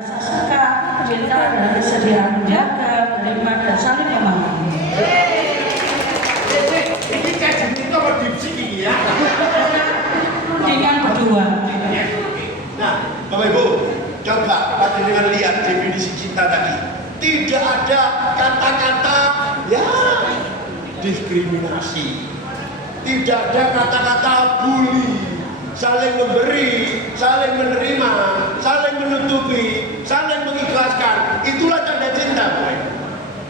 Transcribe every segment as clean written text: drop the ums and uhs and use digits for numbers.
Suka cinta dan sedia menjaga, menerima dan saling memahami. Ini kajian itu apa dipsi ini ya? Dengan berdua. Nah, Bapak Ibu, coba dengan lihat definisi cinta tadi. Tidak ada kata-kata ya diskriminasi. Tidak ada kata-kata bully. Saling memberi, saling menerima, saling menutupi, saling mengikhlaskan. Itulah tanda cinta, boy.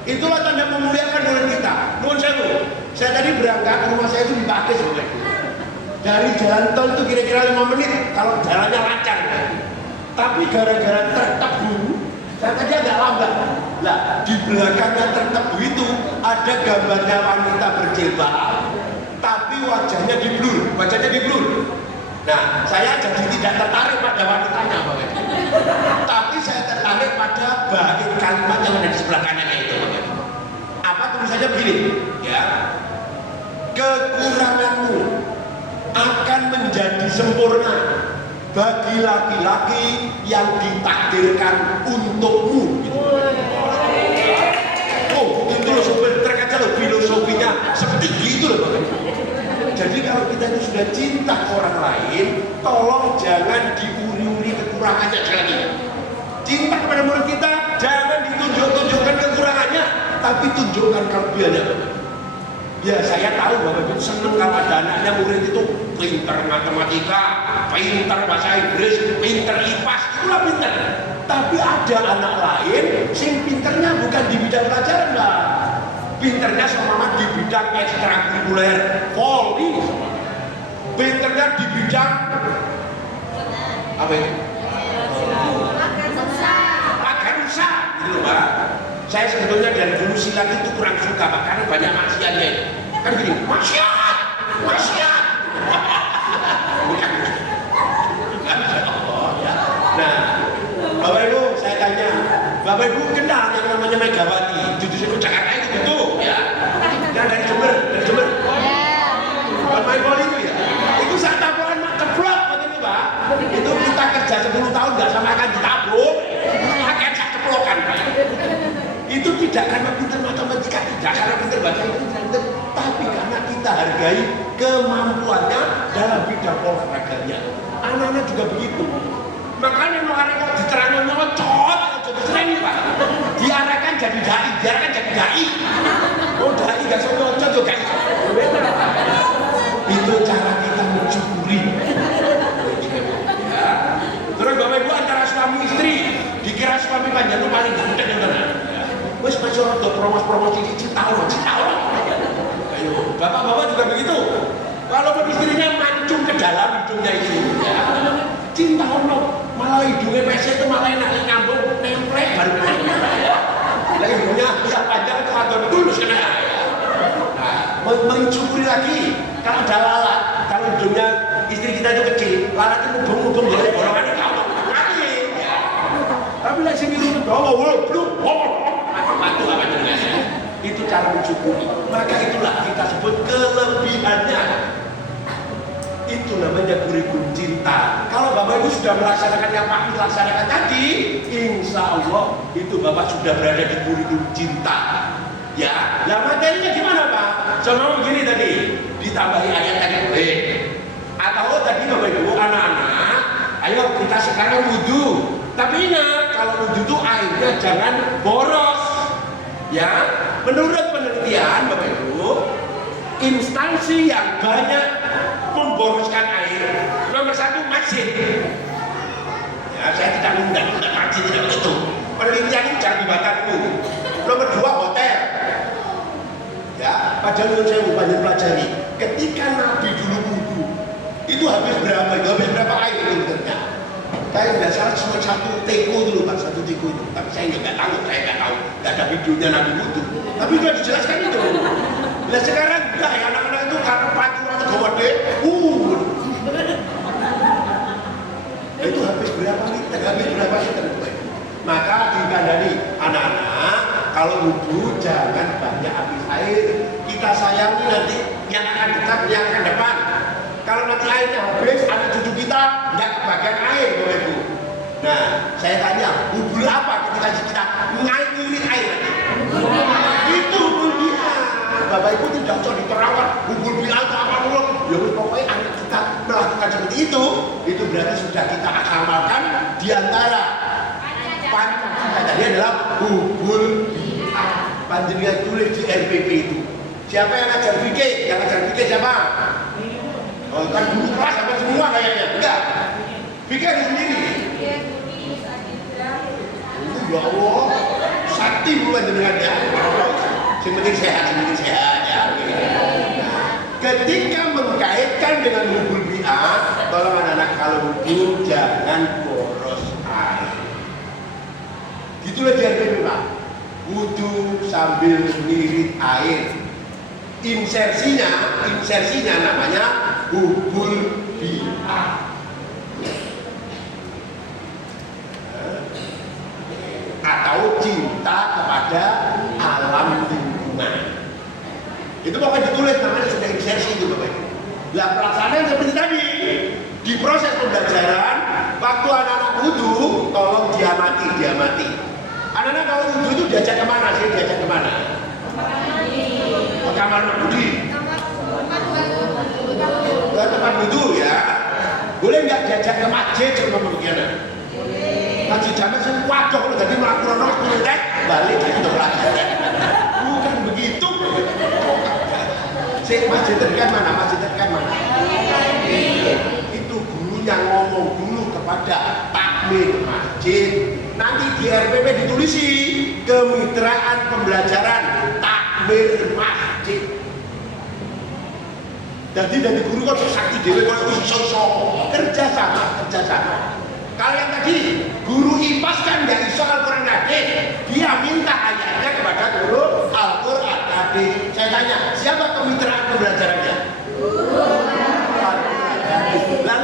Itulah tanda memuliakan oleh kita. Nuwun sewu. Saya tadi berangkat, rumah saya itu dipakai sebenarnya. Dari jalan tol itu kira-kira 5 menit kalau jalannya lancar. Tapi gara-gara tertebu, saya tadi agak lambat. Nah, di belakangnya tertebu itu ada gambarnya wanita berjilbab, tapi wajahnya di blur, wajahnya di blur. Nah, saya jadi tidak tertarik pada wanitanya, Bapak. Tapi saya tertarik pada bagian kalimat yang ada di sebelah kanannya itu, Bapak. Apa tulisannya begini, ya? Kekuranganmu akan menjadi sempurna bagi laki-laki yang ditakdirkan untukmu. Gitu. Oh, itu loh, terkadang loh filosofinya seperti itu loh, Bapak. Jadi kalau kita itu sudah cinta ke orang lain, tolong jangan diuri-uri kekurangannya lagi. Cinta kepada murid kita, jangan ditunjukkan kekurangannya, tapi tunjukkan kelebihannya. Ya, saya tahu Bapak Ibu senang kalau ada anaknya murid itu pinter matematika, pinter bahasa Inggris, pinter IPAS, itulah pinter. Tapi ada anak lain, sing pinternya bukan di bidang pelajaran, Mbak. Pinternya sama di bidang ekstrakurikuler, voli, pinternya di bidang apa itu? Pagar usaha, gitu Pak. Saya sebetulnya dari dulu silat itu kurang suka Pak, karena banyak maksiatnya. Kan gini, maksiat. Nah, Bapak Ibu, saya tanya, Bapak Ibu kenal yang namanya Megawati? Jujur Jakarta itu betul, ya? Yang dari Jember. Main bola itu ya? Itu saat taburan mak ceplok, begitu Pak. Itu kita kerja 10 tahun nggak sama akan ditabung, pakai sak ceplokan Pak. Itu tidak karena pintar matematika, tidak karena pintar baca itu, tapi karena kita hargai kemampuannya dalam bidang olahraganya. Anak-anak juga begitu. Makanya olahraga kok diterangkan nyocot, jadi sering Pak. Diarahkan jadi dai. Oh dai gak usah nyocot juga. Itu cara kita mensyukuri. Ya. Terus Bapak Ibu antara suami istri, dikira suami panjang itu paling ganteng yang mana? Wes masih orang promosi cinta. Ayo, bapak-bapak juga begitu. Walaupun istrinya mancung ke dalam hidungnya itu, ya. Cinta ono, malah hidungnya PC itu malah enak nyambung, nemplek baru kena. Nah hidungnya bisa panjang itu atau tulus kena. Nah, mensyukuri lagi. Kalau ada lalat, kalau hidungnya istri kita itu kecil, lalat itu mubeng-mubeng dari borongannya kalau mati. Ya. Tapi lah sini itu belum, mati apa juga. Itu cara mensyukuri. Maka itulah kita sebut kelebihannya. Itu namanya kurikulum cinta. Kalau Bapak Ibu sudah melaksanakan yang Pak laksanakan tadi, insya Allah itu Bapak sudah berada di kurikulum cinta. Ya, nah materinya gimana Pak? Contoh begini tadi, ditambahi ayat tadi boleh. Atau tadi Bapak Ibu anak-anak, ayo kita sekarang wudhu. Tapi ingat, kalau wudhu itu airnya jangan boros. Ya, menurut penelitian Bapak Ibu, instansi yang banyak memboroskan air, nomor 1 masjid. Ya, saya tidak mengundang masjid tidak begitu. Penelitian ini jangan dibantah dulu. Nomor 2 hotel. Ya, padahal saya banyak pelajari. Ketika Nabi dulu wudhu, itu habis berapa? Habis berapa air liternya? Saya nggak salah cuma 1 teko dulu Pak, 1 teko itu. Tapi saya nggak tahu, nggak ada videonya Nabi wudhu. Tapi sudah dijelaskan itu. Nah sekarang enggak ya, anak-anak itu karena pancuran gede, itu habis berapa liter? Maka dikandani anak-anak, kalau wudhu jangan banyak habis air. Kita sayangi nanti yang akan dekat, yang akan depan. Kalau nanti airnya habis, anak cucu kita nggak kebagian air, Bapak Ibu. Nah, saya tanya, bubul apa ketika kita ngirit air? Itu bubul biang. Bapak Ibu tidak usah diterangkan bubul biang itu apa dulu. Ya pokoknya anak kita melakukan seperti itu berarti sudah kita amalkan di antara Pancasila tadi adalah bubul biang. Panjenengan tulis di RPP itu. Siapa yang ngajar fikih? Yang ngajar fikih siapa? Oh, kan guru kelas sampai semua kayaknya. Enggak. Fikih ada sendiri. Ya Allah, sakti bukan dengan ya. Yang penting sehat ya. Ketika mengkaitkan dengan hubul bi'ah, tolong anak-anak kalau wudhu jangan boros air. Gitulah di RPP Pak. Wudhu sambil ngirit air. Insersinya namanya hubul bi'ah. Atau cinta kepada alam lingkungan. Itu pokoknya ditulis namanya sudah insersi itu Bapak Ibu. Nah pelaksanaan seperti tadi di proses pembelajaran waktu anak-anak wudhu tolong diamati. Anak-anak kalau wudhu itu diajak kemana sih? Diajak kemana? Ke kamar mandi. Ke tempat wudhu ya. Boleh nggak diajak ke masjid sama bagaimana? Ngaji jamak sing waduh kalau jadi melakukan waktu balik itu pelajaran. Bukan begitu. Si masjid terdekat mana? Itu gurunya ngomong dulu kepada takmir masjid. Nanti di RPP ditulisi kemitraan pembelajaran takmir masjid. Jadi dari guru kan sakti dewe kalau iso kerjasama. Kalau yang tadi guru IPAS kan nggak iso Al-Quran hadis, dia minta ayatnya kepada guru Al-Quran hadis. Saya tanya, siapa kemitraan pembelajarannya? Lah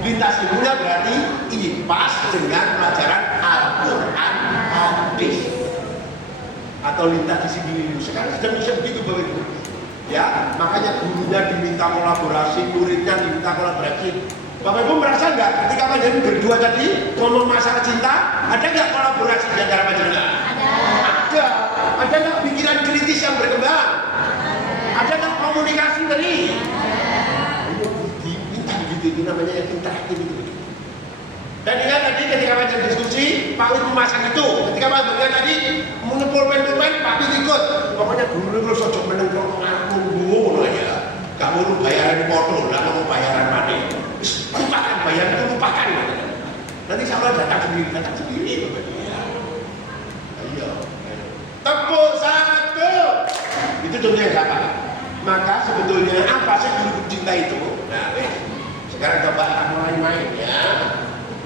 lintas ilmunya berarti IPAS dengan pelajaran Al-Quran hadis atau lintas disiplin. Sekarang sudah bisa begitu Bapak Ibu. Ya, makanya gurunya diminta kolaborasi, muridnya diminta kolaborasi. Bapak Ibu merasa nggak ketika kalian berdua tadi ngomong masalah cinta, ada nggak kolaborasi di antara panjenengan? Ada. Ada nggak pikiran kritis yang berkembang? Ada nggak komunikasi tadi? Minta begitu itu namanya yang interaktif itu. Dan ingat tadi ketika kalian diskusi, Pak Wid memasang itu. Ketika Pak Wid tadi menepulmen Pak Wid ikut. Pokoknya dulu lu sojok menengok aku ngono aja. Kamu lu bayaran motor, lah mau bayaran mana? Lupakan bayaran itu lupakan. Nanti saya datang sendiri Bapak. Ayo. Tepuk satu. Itu contoh yang gampang. Maka sebetulnya apa sih guru cinta itu? Nah, sekarang coba akan mulai main ya.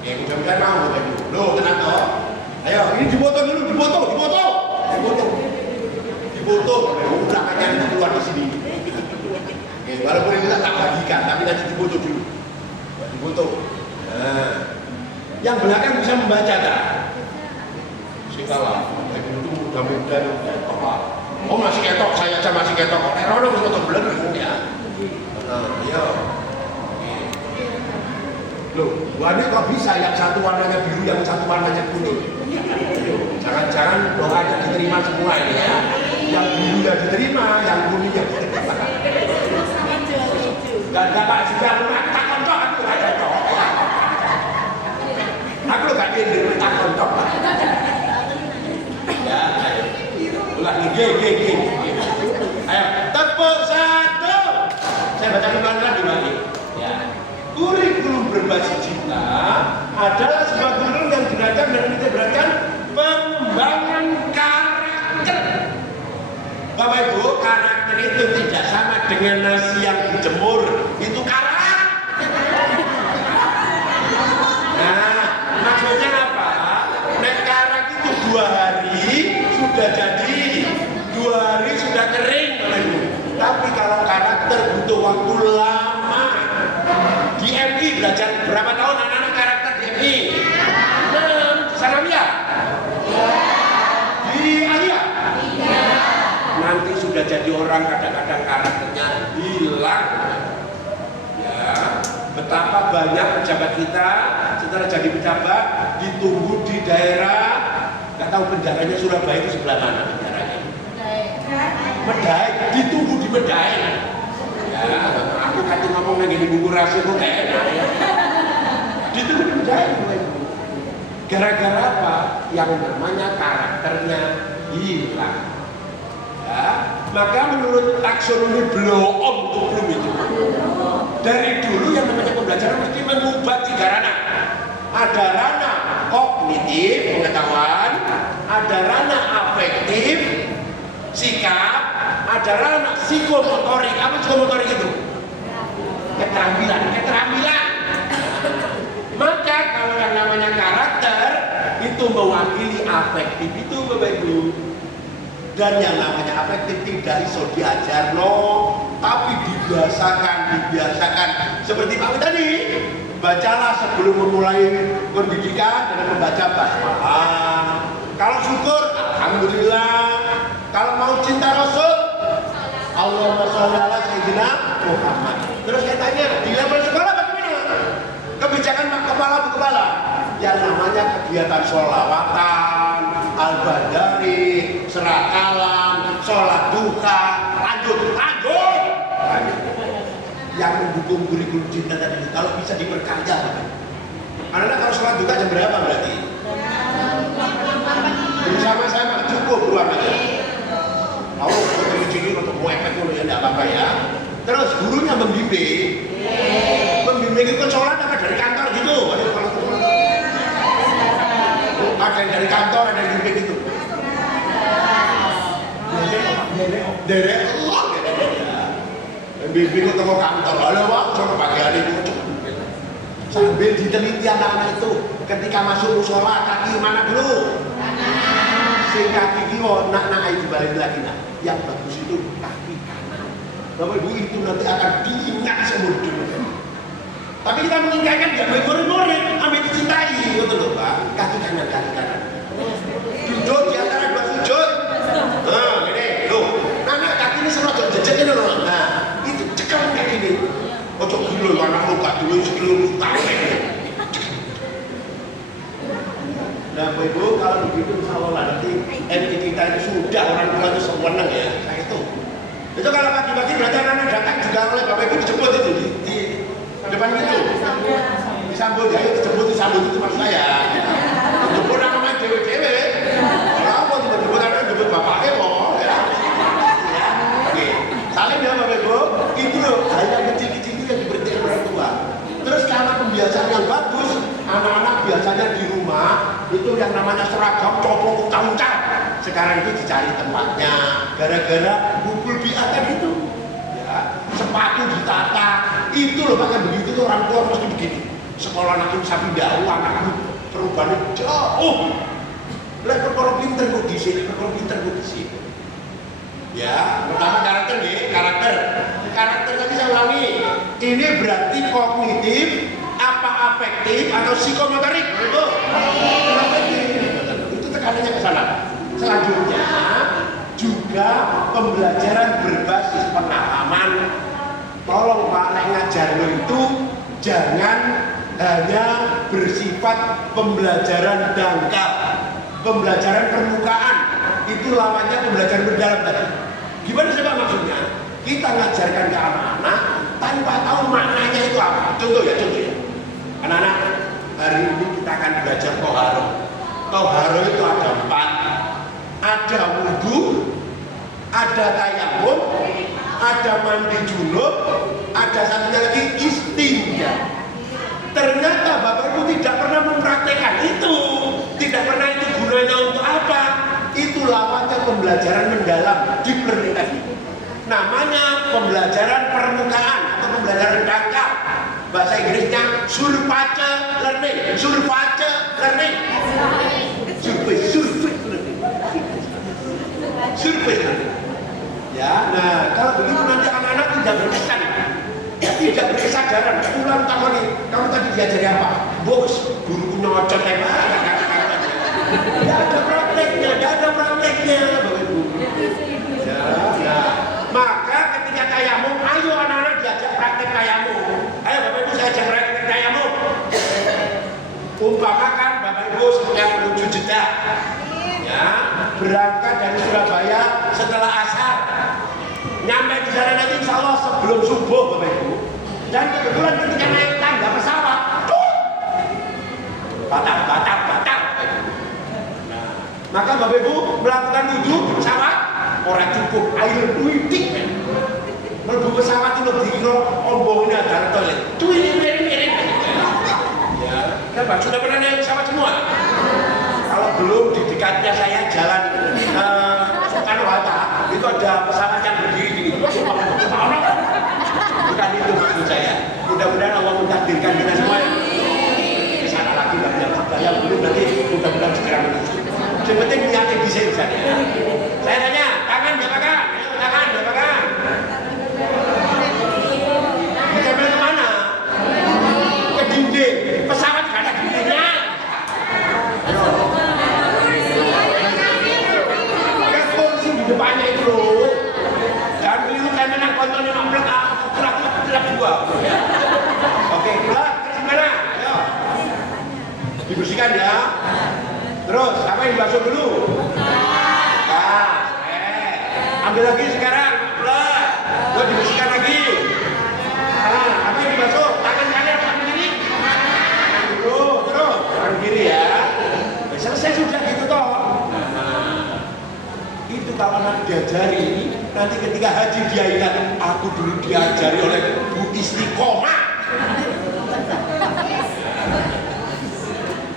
Ya mudah-mudahan mau Bapak Ibu. Loh, tenang toh. Ayo, ini difoto dulu, difoto. Udah kalian itu keluar di sini. Walaupun ini tak bagikan, tapi nanti difoto dulu. Difoto. Nah, yang belakang bisa membaca tak? Singkalah. Itu mudah-mudahan apa? Oh masih ketok, saya aja masih ketok. Rono bisa foto bener ya. Iya. Loh, warna kok bisa yang satu warnanya biru, yang satu warnanya kuning? Jangan-jangan doanya diterima semua ini ya. Yang biru ya diterima, yang kuning ya diterima. Dan Bapak juga tak kontok aku gak kontok. Aku gak ingin tak kontok. Ya, ayo. Ulangi, G. Ayo, tepuk satu. Saya baca pelan-pelan lagi. Ya. Kurikulum berbasis cinta adalah sebuah kurikulum yang dirancang dan menitikberatkan pengembangan karakter. Bapak Ibu, karakter itu tidak sama dengan nasi yang dijemur. Itu karakter. Nah, maksudnya apa? Nek karakter itu 2 hari sudah jadi, 2 hari sudah kering, Bapak Ibu. Tapi kalau karakter butuh waktu lama. Di MI belajar berapa tahun anak-anak karakter di MI? 6. Di Sanawiyah? Di Aliyah? Nanti sudah jadi orang kadang-kadang karakternya hilang. Ya, Betapa banyak pejabat kita setelah jadi pejabat ditunggu di daerah, nggak tahu penjaranya Surabaya itu sebelah mana penjaranya? Medai, ditunggu di Medai. Ya, aku kata ngomong lagi di bumbu rasa kok kayak enak ya. Ditunggu di Medai. Gara-gara apa? Yang namanya karakternya hilang. Ya, maka menurut taksonomi Bloom untuk Bloom itu, dari dulu yang namanya pembelajaran mesti mengubah 3 ranah. Ada ranah kognitif, pengetahuan, ada ranah afektif, sikap, ada ranah psikomotorik. Apa psikomotorik itu? Keterampilan. Maka kalau yang namanya karakter itu mewakili afektif itu Bapak Ibu. Dan yang namanya afektif tidak iso diajar tapi dibiasakan. Seperti Pak tadi, bacalah sebelum memulai pendidikan dengan membaca basmalah. Kalau syukur, alhamdulillah. Kalau mau cinta Rasul, Allahumma sholli ala sayyidina Muhammad. Terus saya tanya, di level sekolah bagaimana? Kebijakan kepala. Yang namanya kegiatan sholawatan, al-badari, serakalan, sholat duha, lanjut. Yang mendukung kurikulum cinta tadi, kalau bisa diperkaya. Anak-anak kalau sholat duha jam berapa berarti? Bersama-sama cukup ruang aja. Mau untuk untuk mau efek dulu ya, tidak apa-apa ya. Terus gurunya membimbing. Membimbing itu sholat apa dari kantor gitu? Ada yang dari kantor, ada yang bimbing itu. Derek. Bimbing itu ke kantor. Halo Pak, coba pagi hari itu. Sambil diteliti anak-anak itu, ketika masuk musola kaki mana dulu? Si kaki kiri, nak itu balik lagi nak. Yang bagus itu kaki kanan. Bapak Ibu itu nanti akan diingat seumur hidup. Tapi kita mengingatkan ya murid-murid, ambil dicintai, betul loh Pak. Kaki kanan. Duduk di antara 2 sujud. Nah, ini, loh. Nah, kaki ini serojok jajan ini loh. Nah, itu cekal kaki ini. Ojo gila, anak lu gak dulu sekilo tarik. Nah, Bapak Ibu, kalau begitu insya Allah nanti MT kita itu sudah orang tua itu sewenang ya, kayak itu. Itu kalau pagi-pagi berarti anak-anak datang juga oleh Bapak Ibu dijemput itu di depan itu. Disambut ya, disambut itu maksud saya. Dijemput namanya dewe-dewe. Kalau apa dijemput anak dijemput bapaknya kok. Ya. Oke, saling ya Bapak Ibu, itu loh hal yang kecil-kecil itu yang diberitakan orang tua. Terus karena pembiasaan yang bagus, anak-anak biasanya di rumah itu yang namanya seragam copok ucap-ucap. Sekarang itu dicari tempatnya, gara-gara bubul biatan itu. Ya, sepatu ditata, itu loh bahkan begitu tuh orang tua mesti begini. Sekolah anakku sapi jauh, anakku perubahannya jauh. Perkara pinter kok di sini. Ya, pertama karakter nih, karakter tadi saya ulangi. Ini berarti kognitif, apa afektif atau psikomotorik, betul? Itu tekanannya ke sana. Selanjutnya juga pembelajaran berbasis pengalaman. Tolong Pak, nek ngajar lo itu jangan hanya bersifat pembelajaran dangkal, pembelajaran permukaan. Itu lawannya pembelajaran mendalam tadi. Gimana sih Pak maksudnya? Kita ngajarkan ke anak-anak tanpa tahu maknanya itu apa. Contoh ya. Anak-anak, hari ini kita akan belajar toharo. Toharo itu ada 4. Ada wudhu, ada tayamum, ada mandi junub, ada satunya lagi istinja. Ternyata Bapak Ibu tidak pernah mempraktekkan itu. Tidak pernah itu gunanya untuk apa. Itu lawannya pembelajaran mendalam di pendidikan. Namanya pembelajaran permukaan atau pembelajaran dangkal. Bahasa Inggrisnya surface learning. Surface learning. Ya, nah kalau begitu nanti anak-anak tidak berkesan, tidak berkesadaran. Pulang tahun ini, kamu tadi diajari apa? Bos, guruku nyocot Tidak ada prakteknya, Bapak Ibu. Ya. Maka ketika tayamum, ayo anak-anak diajak praktek tayamum. Ayo Bapak Ibu saya ajak Bapak Ibu sedang menuju Jeddah. Ya, berangkat dari Surabaya setelah asar. Nyampe di sana nanti insya Allah sebelum subuh Bapak Ibu. Dan kebetulan ketika naik tangga pesawat, batal. Nah, maka Bapak Ibu melakukan wudhu pesawat orang cukup air duitik. Melbu pesawat itu lebih kira ombongnya dalam toilet. Miring. Ya, kenapa? Sudah pernah naik pesawat semua? Kalau belum, di dekatnya saya jalan Soekarno-Hatta itu ada pesawat yang berdiri gini. Bukan itu maksud saya. Mudah-mudahan Allah mentakdirkan kita semua ke sana lagi yang belum nanti mudah-mudahan segera menuju. Yang penting niatnya bisa misalnya. Saya tanya, tangan berapakah? Tangan berapakah? Ditempel kemana? Ke dinding. Pesawat gak ada dindingnya. Ke kursi di depannya itu loh. Jangan keliru tempelan kontrolnya mamplek gelap juga. Oke, gelap. Terus gimana? Ayo. Dibersihkan ya. Terus, apa yang dibasuh dulu? Ambil lagi sekarang. Terus dibersihkan lagi. Apa yang dibasuh? Tangan kanan, tangan kiri. Tangan dulu, terus tangan kiri ya. Selesai sudah gitu toh. Itu kalau nanti diajari, nanti ketika haji dia ingat, aku dulu diajari oleh Bu Istiqomah.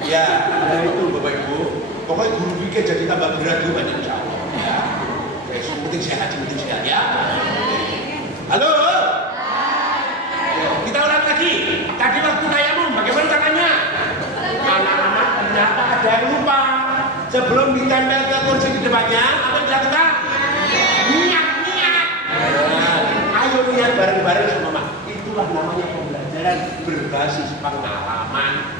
Ya, nah itu Bapak Ibu. Pokoknya guru pikir jadi tambah berat juga insya Allah. Ya. Yang penting sehat ya. Halo. Kita ulang lagi. Tadi waktu tayamum, bagaimana caranya? Anak-anak ternyata ada yang lupa. Sebelum ditempel ke kursi di depannya, apa yang dilakukan? Niat. Nah, ayo niat bareng-bareng sama Mama. Itulah namanya pembelajaran berbasis pengalaman.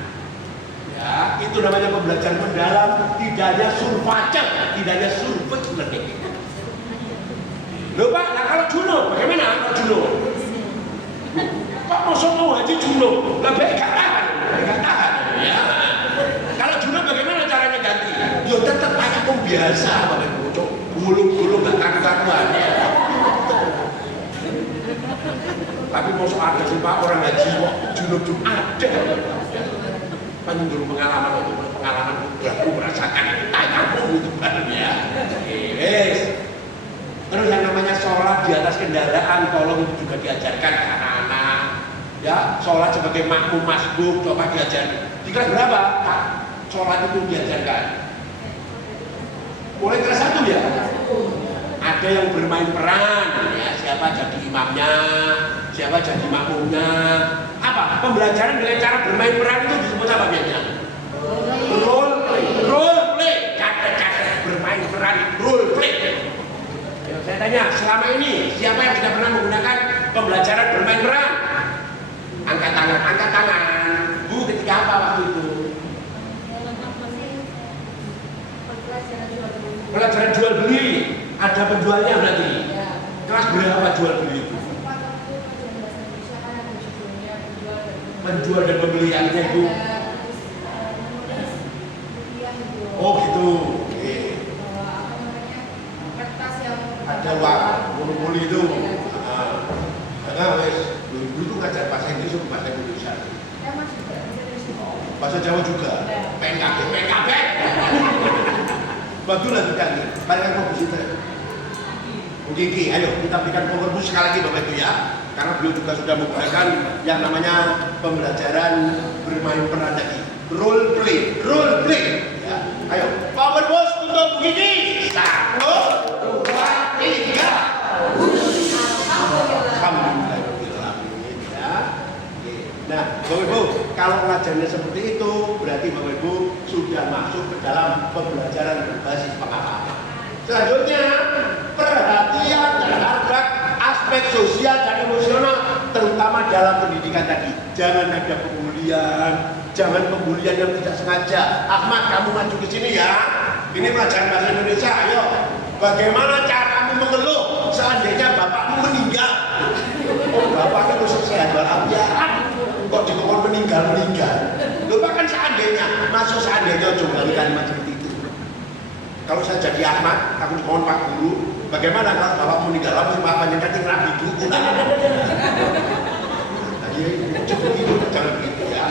Ya, itu namanya pembelajaran mendalam, tidak hanya survei, tidak hanya survei learning. Loh Pak, nah kalau junub, bagaimana kalau junub? Kok mau haji junub? Lebih gak tahan. Ya. Kalau junub bagaimana caranya ganti? Ya tetap kayak biasa, Bapak Ibu. Gulung-gulung gak karu-karuan. Tapi mau ada sih Pak orang haji kok junub ada. Penjuru pengalaman aku merasakan tanyamu itu kan ya. Terus yang namanya sholat di atas kendaraan tolong itu juga diajarkan ke anak-anak. Ya, sholat sebagai makmum masbuk coba diajarkan. Di kelas berapa? Sholat itu diajarkan. Mulai kelas 1 ya. Ada yang bermain peran, ya siapa jadi imamnya, siapa jadi makmumnya. Apa? Pembelajaran dengan cara bermain peran itu disebut apa biasanya? Role play. Catat bermain peran role play. Ya, saya tanya, selama ini siapa yang sudah pernah menggunakan pembelajaran bermain peran? Angkat tangan. Bu, ketika apa waktu itu? Pelajaran jual beli. Ada penjualnya berarti. Kelas berapa jual beli itu? Penjual dan pembeli akhirnya itu. Oh gitu. Ada mulu itu. Karena dulu itu ngajar bahasa Inggris atau bahasa Indonesia. Bahasa Jawa juga. PKB. Bagus lah kita nih. Berikan komputer. Oke, ayo kita berikan kontribusi sekali lagi Bapak Ibu ya. Karena beliau juga sudah menggunakan yang namanya pembelajaran bermain peran lagi. Role play. Ya. Ayo, power bos untuk begini. 1, 2, 3. Alhamdulillah ya. Nah, Bapak Ibu, kalau pelajarannya seperti itu, berarti Bapak Ibu sudah masuk ke dalam pembelajaran berbasis pengalaman. Selanjutnya, perhatian terhadap aspek sosial dan emosional, terutama dalam pendidikan tadi. Jangan ada pembulian, jangan pembulian yang tidak sengaja. Ahmad, kamu maju ke sini ya. Ini pelajaran bahasa Indonesia. Ayo, bagaimana caramu mengeluh seandainya bapakmu meninggal? Bapaknya rusak sehat walafiat. Kok dikongkon meninggal? Lupa kan seandainya seandainya coba kalimat seperti itu. Kalau saya jadi Ahmad, aku mohon Pak Guru, bagaimana kalau Bapak meninggal lalu Pak panjenengan tinggal rabi dulu. Tadi coba begitu, jangan begitu ya.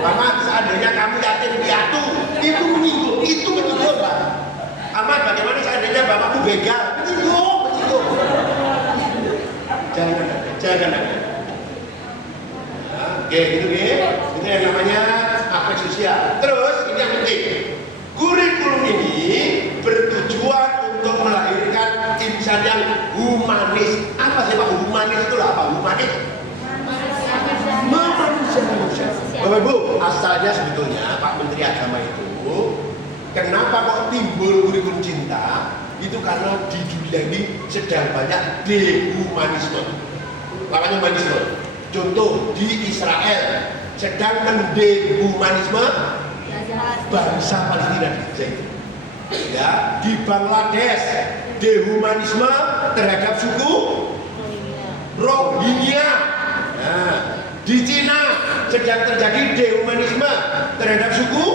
Ahmad, seandainya kamu yatim piatu, itu menyinggung Pak. Ahmad, bagaimana seandainya bapakmu begal, menyinggung. Jangan ada. Oke, gitu itu yang namanya aspek sosial. Terus ini yang penting, kurikulum ini bertujuan untuk melahirkan insan yang humanis. Apa sih Pak humanis itu apa? Humanis? Manusia. Bapak Ibu, asalnya sebetulnya Pak Menteri Agama itu, kenapa kok timbul kurikulum cinta? Itu karena di dunia ini sedang banyak dehumanisme. Makanya humanisme. Contoh di Israel sedang mendehumanisme bangsa Palestina itu. Ya, di Bangladesh dehumanisme terhadap suku Rohingya. Nah, di Cina sedang terjadi dehumanisme terhadap suku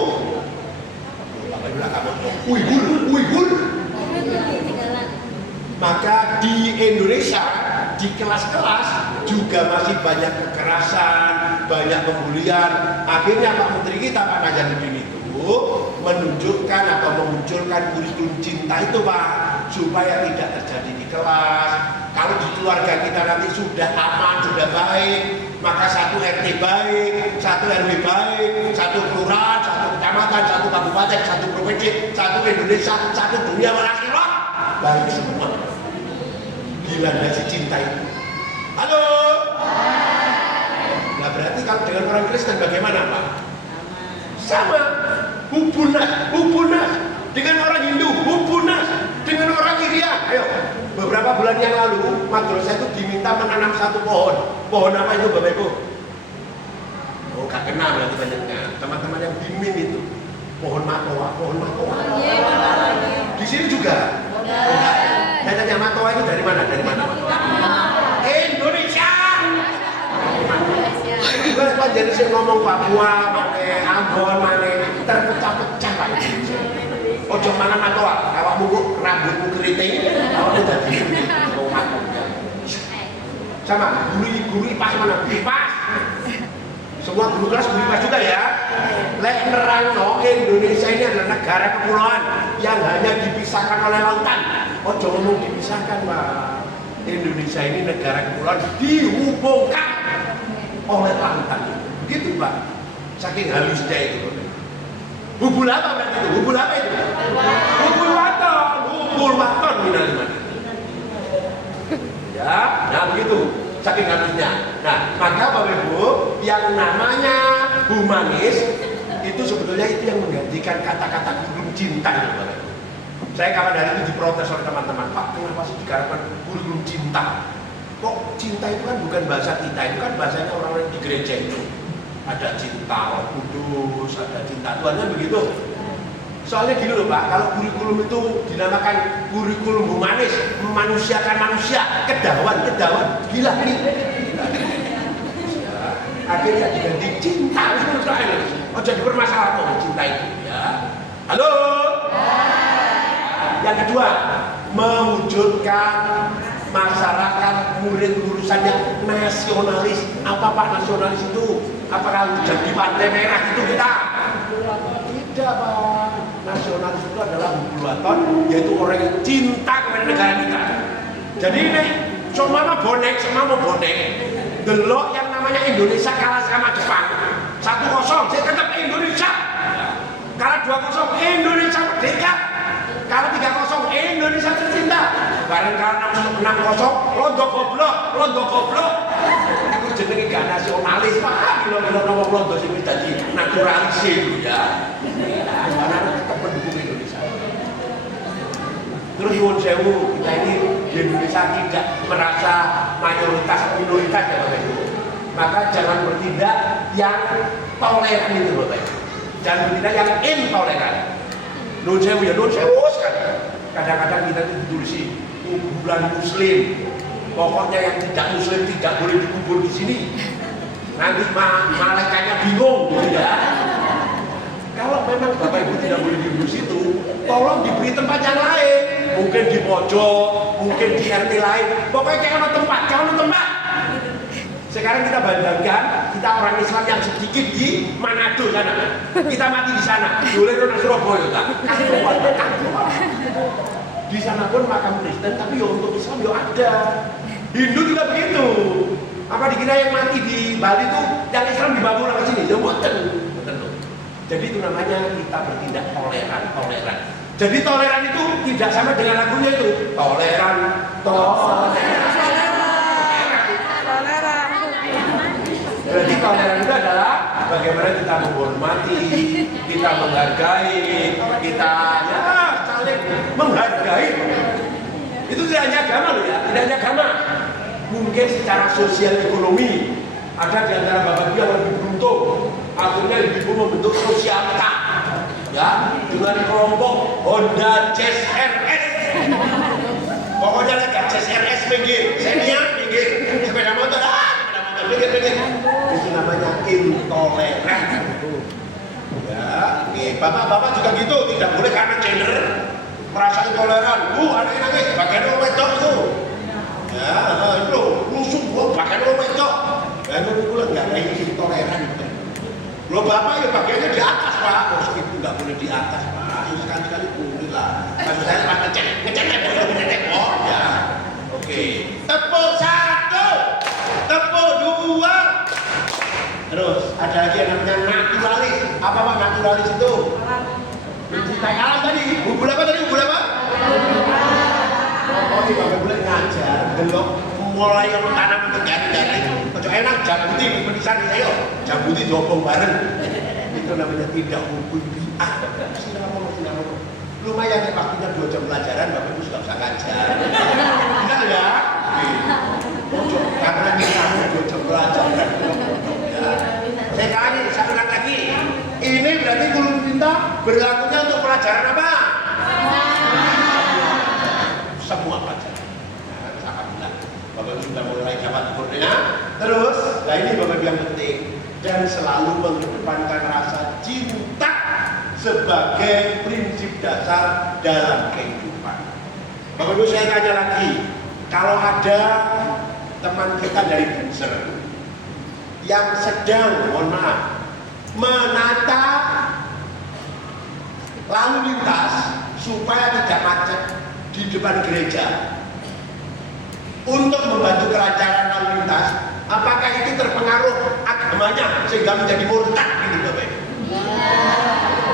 Uighur. Maka di Indonesia di kelas-kelas juga masih banyak kekerasan, banyak pembulian. Akhirnya Pak Menteri kita Pak Najamuddin itu menunjukkan atau memunculkan kurikulum cinta itu Pak, supaya tidak terjadi di kelas. Kalau di keluarga kita nanti sudah aman, sudah baik, maka satu RT baik, satu RW baik, satu kelurahan, satu kecamatan, satu kabupaten, satu provinsi, satu Indonesia, satu dunia akhirat baik semua. Dilandasi cinta itu. Halo. Nah berarti kalau dengan orang Kristen bagaimana Pak? Sama. Hubunas. Dengan orang Hindu, hubunas. Dengan orang Irian. Ayo. Beberapa bulan yang lalu, madrasah itu diminta menanam satu pohon. Pohon apa itu Bapak Ibu? Oh, gak kenal berarti banyaknya. Teman-teman yang bimbing itu. Pohon matoa. Di sini juga. Saya tanya matoa itu dari mana? Indonesia. Pak jadi saya ngomong Papua, Ambon, terpecah-pecah Pak. Ojo mana matoa, awakmu rambutmu keriting, awakmu jadi sama guru IPAS mana? IPAS. Semua guru kelas guru IPAS juga ya. Lek nerangno Indonesia ini adalah negara kepulauan yang hanya dipisahkan oleh lautan. Ojo ngomong dipisahkan Pak. Indonesia ini negara kepulauan dihubungkan oleh lautan. Gitu Pak. Saking halusnya itu. Hubul apa berarti itu? Hubul apa itu? Hubul waton minal iman. Ya, nah begitu. Saking halusnya. Nah, maka Bapak Ibu, yang namanya humanis itu sebetulnya itu yang menggantikan kata-kata kurikulum cinta itu Bapak Ibu. Saya kapan hari itu diprotes oleh teman-teman, Pak, kenapa sih dikatakan kurikulum cinta? Kok cinta itu kan bukan bahasa kita, itu kan bahasanya orang-orang di gereja itu. Ada cinta Roh Kudus, ada cinta Tuhan, kan begitu. Soalnya gini loh Pak, kalau kurikulum itu dinamakan kurikulum humanis, memanusiakan manusia, kedawan, gila ini. Ya, akhirnya diganti cinta, oh jadi bermasalah cinta itu ya. Halo. Yang kedua, mewujudkan masyarakat murid lulusan yang nasionalis. Apa Pak nasionalis itu? Apakah jadi Partai Merah itu kita? Tidak Pak. Nasionalis itu adalah hubulaton, yaitu orang yang cinta kepada negara kita. Jadi ini semua mau bonek, delok yang namanya Indonesia kalah sama Jepang 1-0, saya tetap Indonesia. Kalah 2-0, Indonesia merdeka. Kalau 3-0 Indonesia tercinta. Bareng kalau 6-0 londo goblok. Itu jenenge gak nasionalis Pak. Gila-gila ngomong londo sing dadi naturalisme ya. Karena tetap mendukung Indonesia. Terus nyuwun sewu, kita ini di Indonesia tidak merasa mayoritas minoritas ya Bapak Ibu. Maka jangan bertindak yang toleran itu Bapak Ibu. Jangan bertindak yang intoleran. Nun sewu sekali. Kadang-kadang kita itu ditulisi kuburan muslim. Pokoknya yang tidak muslim tidak boleh dikubur di sini. Nanti malaikatnya bingung gitu ya. Kalau memang Bapak Ibu tidak boleh duduk di situ, tolong diberi tempat yang lain. Mungkin di pojok, mungkin di RT lain. Pokoknya jangan tempat. Sekarang kita bandingkan, kita orang Islam yang sedikit di Manado sana. Kita mati di sana. Boleh ke Surabaya, tak? Di sana pun makam Kristen, tapi ya untuk Islam ya ada. Hindu juga begitu. Apa dikira yang mati di Bali itu yang Islam dibawa ke sini? Ya bukan. Jadi itu namanya kita bertindak toleran. Jadi toleran itu tidak sama dengan lagunya itu. Toleran. Berarti toleran itu adalah bagaimana kita menghormati, kita menghargai, kita ya saling menghargai. Itu tidak hanya agama loh ya, tidak hanya agama. Mungkin secara sosial ekonomi ada di antara bapak ibu yang lebih beruntung. Akhirnya ibu membentuk sosialita, ya, dengan kelompok Honda Jazz RS. Pokoknya lagi Jazz RS minggir, Xenia minggir, sepeda motor minggir. Itu namanya intoleran. Ya, nih bapak-bapak juga gitu, tidak boleh karena gender merasa intoleran. Anaknya nangis, bagian lo wedok itu. Ya, itu rusuh, bagian lo wedok. Ya, itu pulang nggak ada intoleran. Lo bapak ya bagiannya di atas pak, meskipun nggak boleh di atas pak, ya sekali-kali boleh lah. Maksud saya pas ngecek, oh ya, oke. Tepuk 1, tepuk 2. Terus ada lagi yang namanya naturalis. Apa pak naturalis itu? Mencintai alam tadi. Bubul apa tadi? Bubul apa? Oh, bapak boleh ngajar, belum mulai yang tanam ke garing-garing. Kocok enak, jabuti, penisan ini ayo. Jabuti dobong bareng. Itu namanya tidak hukum bi'ah. Sinamong. Lumayan ya waktunya 2 jam pelajaran, bapak ibu sudah bisa ngajar. Benar ya? Kocok, karena kita 2 jam pelajaran. Saya ulang lagi. Ini berarti guru kita berlakunya untuk pelajaran apa? Semua pelajaran. Alhamdulillah. Bapak Ibu sudah mulai jawab kurnya. Terus, nah ini Bapak Ibu yang penting. Dan selalu mengedepankan rasa cinta sebagai prinsip dasar dalam kehidupan. Bapak Ibu saya tanya lagi, kalau ada teman kita dari Bunser yang sedang, mohon maaf, menata lalu lintas supaya tidak macet di depan gereja untuk membantu kelancaran lalu lintas, apakah itu terpengaruh agamanya sehingga menjadi murtad gitu Bapak Ibu?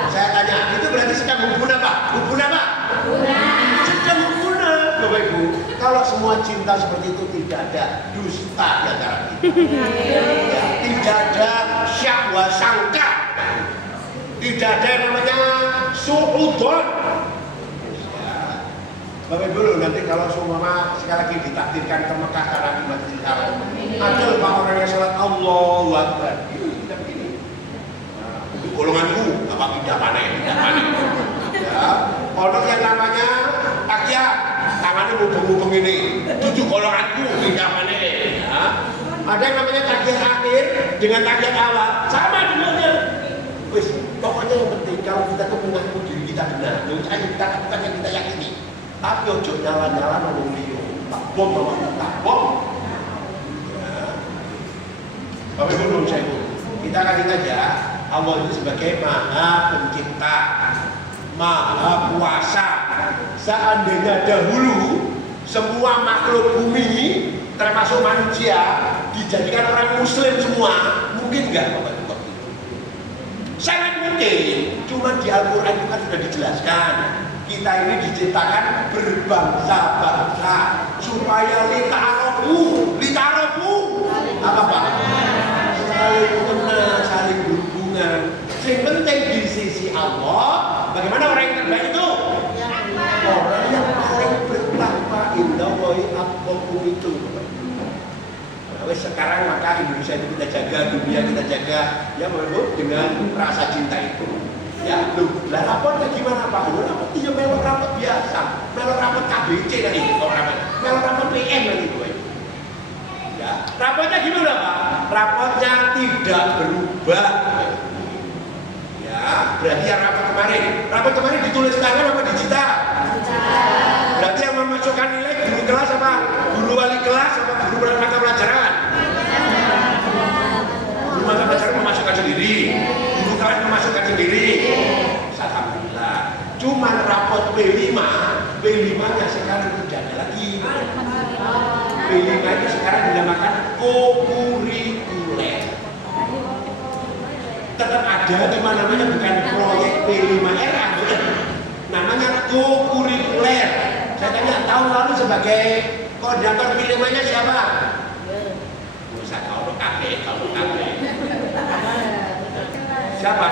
Saya tanya, itu berarti sedang hubungan apa? Sedang hubungan Bapak Ibu. Kalau semua cinta seperti itu tidak ada dusta di antara kita. Ya, tidak ada syahwa sangka. Tidak ada yang namanya su'udon. Bapak Ibu loh, nanti kalau semua sekali lagi ditakdirkan ke Mekah karena di Masjidil Haram, ada lupa orang yang sholat Allahu Akbar. Kita begini. Itu golonganku, apa tidak panen. Ya, orang yang namanya takiyah, tangannya hubung-hubung ini, tujuh golonganku, tidak panen. Ya. Ada yang namanya takiyah akhir dengan takiyah awal, sama dengannya. Wis, pokoknya yang penting kalau kita tuh mengaku diri kita benar, kita lakukan yang kita yakini. Tapi ojo nyala-nyala ngomong liyo, tak bom ya. Bapak Ibu belum saya kita akan aja Allah itu sebagai Maha Pencipta, Maha Kuasa. Seandainya dahulu semua makhluk bumi termasuk manusia dijadikan orang Muslim semua, mungkin nggak Bapak Ibu? Sangat mungkin. Cuma di Al-Quran itu kan sudah dijelaskan, kita ini diciptakan berbangsa-bangsa supaya litarofu apa Pak? Saling mengenal, saling berhubungan. Yang penting di sisi Allah, bagaimana orang yang terbaik itu? Orang yang paling bertakwa indallahi atqakum itu. Nah, sekarang maka Indonesia itu kita jaga, dunia kita jaga, ya menurut dengan rasa cinta itu. Ya, lah rapornya gimana Pak? Rapor iya melok rapor biasa, melok rapor KBC tadi, melok rapor PM tadi Bu. Ya, rapornya gimana Pak? Rapornya tidak berubah. Ya, berarti yang rapat kemarin ditulis tangan apa digital? Berarti yang memasukkan nilai guru kelas apa? Guru wali kelas apa guru mata pelajaran? Guru mata pelajaran memasukkan sendiri, guru kelas memasukkan sendiri. Alhamdulillah. Cuman rapot P5-nya sekarang tidak ada lagi. P5 itu sekarang dinamakan kokurikuler. Tetap ada, cuma namanya bukan proyek P5RA, namanya kokurikuler. Saya tanya tahun lalu sebagai koordinator P5-nya siapa? Saya tahu kakek. Siapa?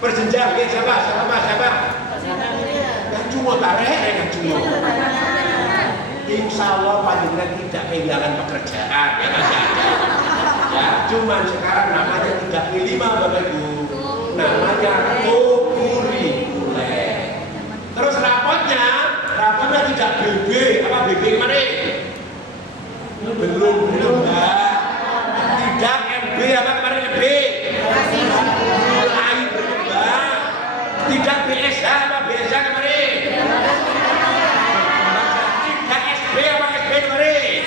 Berjenjang, siapa? Yang cuma tarik, yang cuma. Insya Allah panjenengan tidak kehilangan pekerjaan, ya masih ada. Ya, cuman sekarang namanya tidak P5 Bapak Ibu, namanya kokurikuler. Terus rapotnya tidak BB, apa BB kemarin? Belum Mbak. Tidak MB apa kemarin MB? Mulai berkembang. Tidak BSH apa BSH kemarin? Tidak SB apa SB kemarin?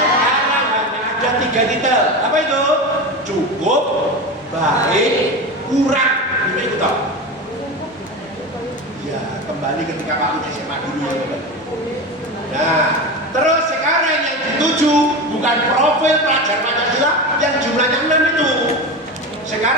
Sekarang hanya ada 3 titel. Apa itu? Cukup, baik, kurang. Bisa ikut toh? Ya, kembali ketika Pak Uji SMA dulu ya Bapak. Nah, terus sekarang yang dituju bukan profil pelajar Pancasila yang jumlahnya 6 itu. Sekarang